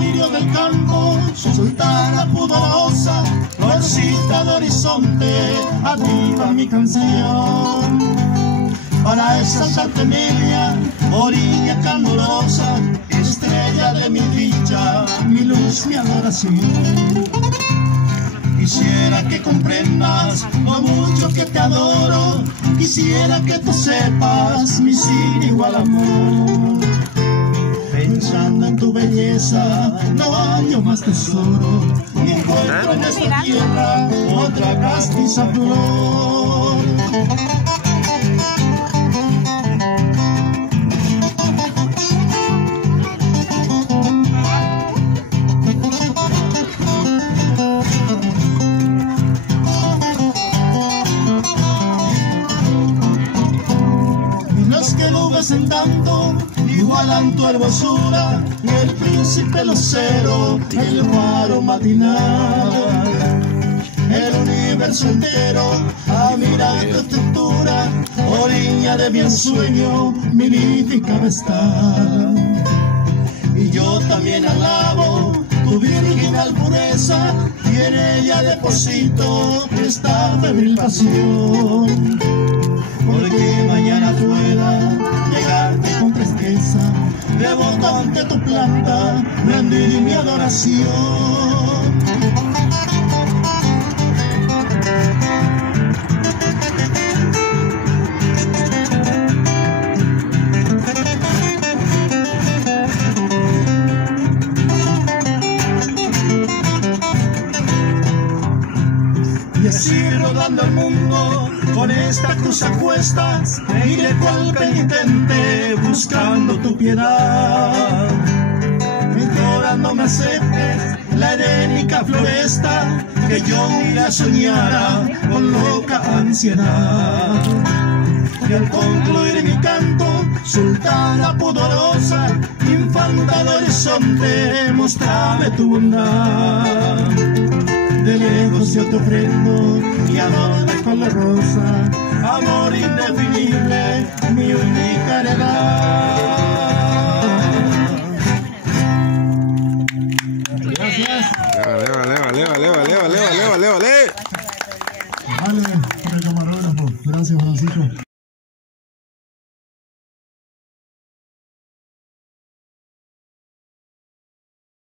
Lirio del campo, sultana pudorosa, florcita de horizonte, aviva mi canción. Para esa salta media, orilla calurosa, estrella de mi dicha, mi luz, mi adoración. Quisiera que comprendas lo mucho que te adoro, quisiera que tú sepas mi sin igual amor. Pensando en tu belleza, no hallo más tesoro, ni encuentro en esta tierra otra castiza flor. En tanto, igualan tu hermosura, el príncipe lucero, el faro matinal. El universo entero admira tu estructura, orilla de mi ensueño, mi mítica vestal. Y yo también alabo tu virginal pureza, y en ella deposito esta febril pasión. Porque mañana pueda llegarte con tristeza, devoto ante tu planta, rendir mi adoración. Y así rodando el mundo, con esta cruz a cuestas, iré cual penitente buscando tu piedad. Llorando me aceptes la edénica floresta, que yo mira soñara con loca ansiedad. Y al concluir mi canto, sultana pudorosa, infanta del horizonte, mostrame tu bondad. De lejos yo te ofrendo mi amor de color rosa, amor indefinible, mi única heredad. Gracias. Vale, Vale, por el camarógrafo. Gracias, Juancito.